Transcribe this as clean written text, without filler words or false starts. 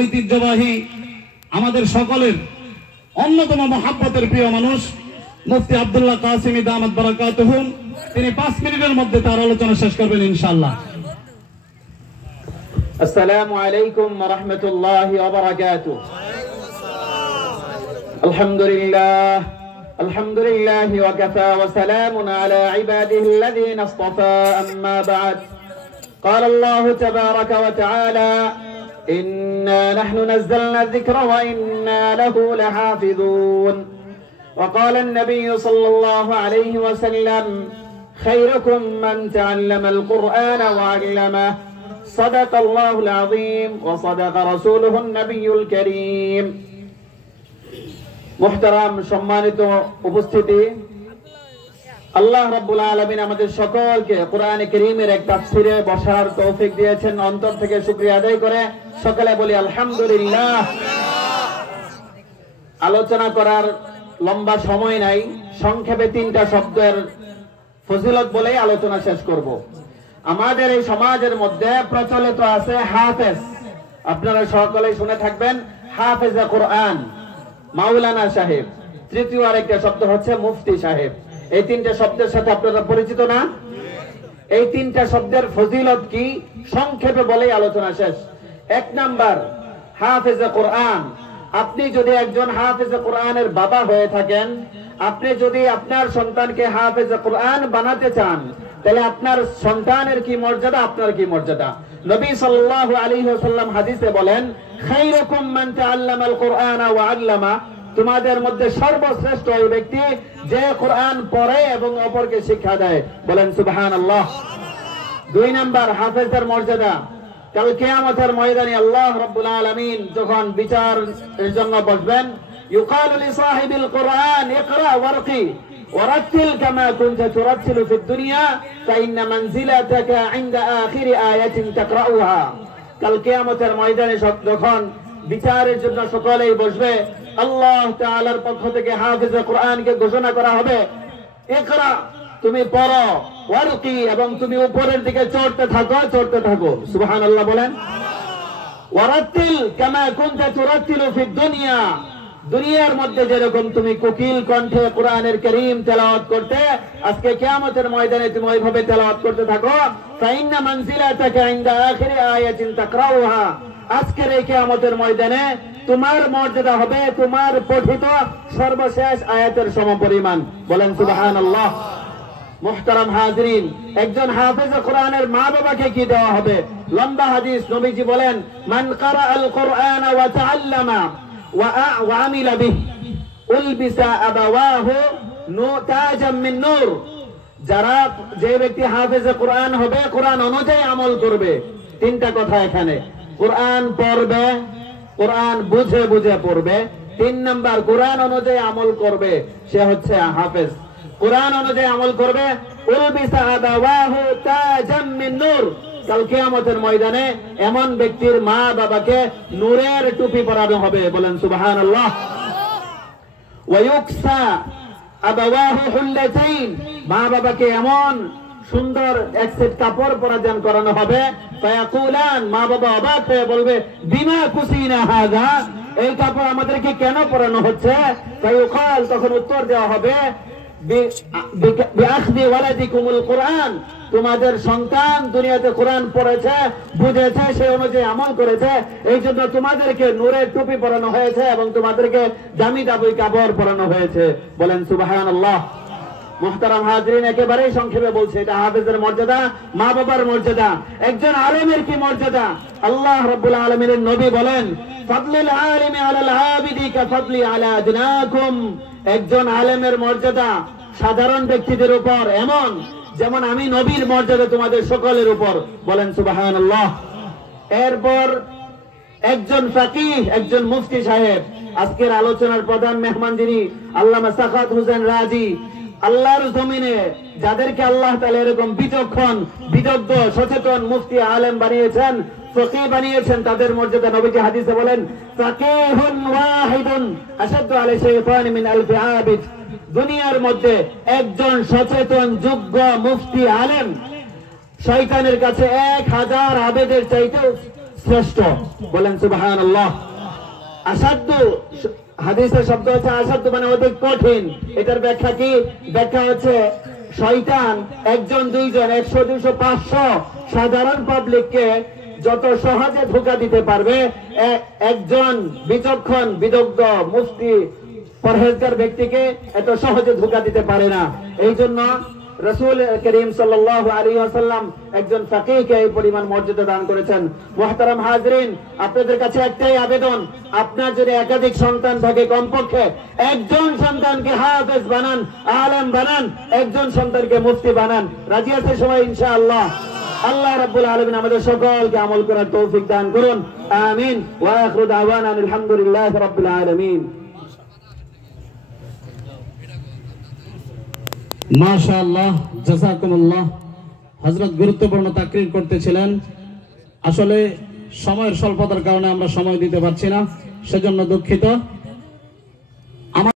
ঐতিহ্যবাহী আমাদের সকলের অন্যতম মহাব্বতের প্রিয় মানুষ মুফতি আব্দুল্লাহ কাসিমি দামাত বারাকাতুহুম, তিনি 5 মিনিটের মধ্যে তার আলোচনা শেষ করবেন ইনশাআল্লাহ। আসসালামু আলাইকুম ওয়া রাহমাতুল্লাহি ওয়া বারাকাতুহু। আলহামদুলিল্লাহি ওয়া কাফা ওয়া সালামুন আলা ইবাদিহি আল্লাযীনা ইসতাফা, আম্মা বা'দ। قال الله تبارك وتعالى: إنا نحن نزلنا الذكر وإنا له لحافظون. وقال النبي صلى الله عليه وسلم: خيركم من تعلم القرآن وعلمه. صدق الله العظيم وصدق رسوله النبي الكريم. محترم সম্মানিত উপস্থিতি, আল্লাহ রাব্বুল আলামিন আমাদের সকলকে কোরআনে কারীমের এক তাফসীরে বসার তৌফিক দিয়েছেন। অন্তর থেকে শুকরিয়া আদায় করে সকলে বলি আলহামদুলিল্লাহ। আলোচনা করার লম্বা সময় নাই, সংক্ষেপে 3টা শব্দের ফজিলত বলেই আলোচনা শেষ করব। আমাদের এই সমাজের মধ্যে প্রচলিত আছে হাফেজ, আপনারা সকলেই শুনে থাকবেন হাফেজে কোরআন, মাওলানা সাহেব। তৃতীয় আরেকটা শব্দ হচ্ছে মুফতি সাহেব। এই 3টা শব্দের সাথে আপনারা পরিচিত না? এই 3টা শব্দের ফজিলত কি সংক্ষেপে বলেই আলোচনা শেষ। 1 নাম্বার, হাফেজে কোরআন। আপনি যদি একজন হাফেজে কোরআনের বাবা হয়ে থাকেন, আপনি যদি আপনার সন্তানকে হাফেজে কোরআন বানাতে চান, তাহলে আপনার সন্তানের কি মর্যাদা, আপনার কি মর্যাদা। নবী সাল্লাল্লাহু আলাইহি ওয়াসাল্লাম হাদিসে বলেন, খায়রুকুম মান তাআল্লামাল কুরআনা ওয়া আল্লামা। তোমাদের মধ্যে সর্বশ্রেষ্ঠ ওই ব্যক্তি যে কোরআন পড়ে এবং অপরকে শিক্ষা দেয়। বলেন সুবহানাল্লাহ। 2 নাম্বার, হাফেজের মর্যাদা। কাল কিয়ামতের ময়দানে আল্লাহ রাব্বুল আলামিন যখন বিচারের জন্য বসবেন, ইউকালু লিসাহিবিল কুরআন ইকরা ওয়ারকি ওয়ারাতিল কামা কুনতা তুরাতিলু ফিদ দুনিয়া ফাইন্না মানজিলাতাকা ইনদা আখিরি আয়াতিন তাকরাউহা। কাল কিয়ামতের ময়দানে যখন বিচারের জন্য সকলেই বসবে, আল্লাহ তাআলার পক্ষ থেকে হাফেজে কোরআনকে ঘোষণা করা হবে, ইকরা, তুমি পড়ো, ওয়ারকি, এবং তুমি উপরের দিকে চড়তে থাকো। সুবহানাল্লাহ বলেন। ওয়ারাতিল কামা কুনতা তুরাতিলু ফিদ দুনিয়া। দুনিয়ার মধ্যে যেরকম তুমি কোকিল কণ্ঠে কোরআনের কারীম তেলাওয়াত করতে, আজকে কিয়ামতের ময়দানে তুমি ওইভাবে তেলাওয়াত করতে থাকো। ফাইন্না মানজিলাতাকা ইনদা আখিরি আয়াতিন তাকরাউহা। আজকের এই কিয়ামতের ময়দানে তোমার মর্যাদা হবে তোমার পঠিত সর্বশেষ আয়াতের সমপরিমাণ। বলেন সুবহানাল্লাহ। মুহতারাম হাজিরিন, একজন হাফেজে কোরআনের মা বাবাকে কি দেওয়া হবে? লম্বা হাদিস, নবীজি বলেন, মান কারাআল কুরআন ওয়া তাআল্লামা ওয়া আমিলা বিহি উলবিসা আবাওয়াহু তাজাম মিন নূর। যে ব্যক্তি হাফেজে কোরআন হবে, কোরআন অনুযায়ী আমল করবে। 3টা কথা এখানে, কোরআন পড়বে, কোরআন বুঝে বুঝে পড়বে। 3 নাম্বার, কোরআন অনুযায়ী আমল করবে, সে হচ্ছে হাফেজ। কোরআন অনুযায়ী আমল করবে, উলবিসা আবাওয়াহু তাজাম মিন নূর। কাল কিয়ামতের ময়দানে এমন ব্যক্তির মা বাবাকে নূরের টুপি পরানো হবে। বলেন সুবহানাল্লাহ। ওয়া ইউকসা আবাওয়াহু হুল্লাতাইন। মা বাবাকে এমন সুন্দর এক সেট কাপড় পরিধান করানো হবে, ফায়াকুলান, মা বাবা অবাক হয়ে বলবে, বিমা কুসিনা হাযা, এই কাপড় আমাদেরকে কেন পরানো হচ্ছে? ফায়ুকাল, তখন উত্তর দেওয়া হবে, বিআখদি ওয়ালাদিকুমুল কুরআন, তোমাদের সন্তান দুনিয়াতে কোরআন পড়েছে, বুঝেছে, সেই অনুযায়ী আমল করেছে, এই জন্য তোমাদেরকে নূরের টুপি পরানো হয়েছে এবং তোমাদেরকে দামি দামি কাপড় পরানো হয়েছে। বলেন সুবহানাল্লাহ। মুহতারাম হাজিরিন, একেবারেই সংক্ষেপে বলছে, এটা হাফেজের মর্যাদা, মা বাবার মর্যাদা। একজন আলেমের কি মর্যাদা? আল্লাহ রাব্বুল আলামিনের নবী বলেন, ফাদলুল আলিমি আলাল আবিদি কাফাদলি আলা আদনাকুম। একজন আলেমের মর্যাদা সাধারণ ব্যক্তিদের উপর এমন যেমন আমি নবীর মর্যাদা তোমাদের সকলের উপর। বলেন সুবহানাল্লাহ। এরপর একজন ফাকিহ, একজন মুফতি সাহেব। আজকের আলোচনার প্রধান মেহমান যিনি আল্লামা সাখাত হোসেন রাজি, আল্লাহর জমিনে যাদেরকে আল্লাহ তাআলা এরকম বিচক্ষণ, বিদগ্ধ, সচেতন মুফতি আলেম বানিয়েছেন, ফকিহ বানিয়েছেন, তাদের মর্যাদা নবীজি হাদিসে বলেন, ফাকিহুন ওয়াহিদুন আশাদ্দু আলা শাইতান মিন আলফি আবিদ। দুনিয়ার মধ্যে একজন সচেতন যোগ্য মুফতি আলেম শয়তানের কাছে 1000 আবেদের চাইতেও শ্রেষ্ঠ। বলেন সুবহানাল্লাহ। আসাধ্য হাদিসের শব্দ হচ্ছে আসাধ্য মানে অধিক কঠিন। এটার ব্যাখ্যা কি? ব্যাখ্যা হচ্ছে শয়তান একজন দুইজন 100 200 500 সাধারণ পাবলিককে যত সহজে ধোঁকা দিতে পারবে, একজন বিচক্ষণ বিদগ্ধ মুফতি পরহেজগার ব্যক্তিকে এত সহজে ধোঁকা দিতে পারে না। এই জন্য রাসূল করিম সাল্লাল্লাহু আলাইহি ওয়াসাল্লাম একজন ফাকিহকে এই পরিমাণ মর্যাদা দান করেছেন। মুহতারাম হাজরিন, আপনাদের কাছে একটাই আবেদন, আপনার যদি একাধিক সন্তান থাকে কমপক্ষে একজন সন্তানকে হাফেজ বানান, আলেম বানান, একজন সন্তানকে মুফতি বানান। রাজি আছে সবাই ইনশাআল্লাহ? আল্লাহ রাব্বুল আলামিন আমাদের সকলকে আমল করার তৌফিক দান করুন। আমিন। ওয়া আখিরু দাওয়ানা আলহামদুলিল্লাহি রাব্বিল আলামিন। মাশাআল্লাহ, জাযাকুমুল্লাহ। হযরত গুরুত্বপূর্ণ তাকরীর করতেছিলেন। আসলে সময়ের স্বল্পতার কারণে আমরা সময় দিতে পারছি না, সেজন্য দুঃখিত।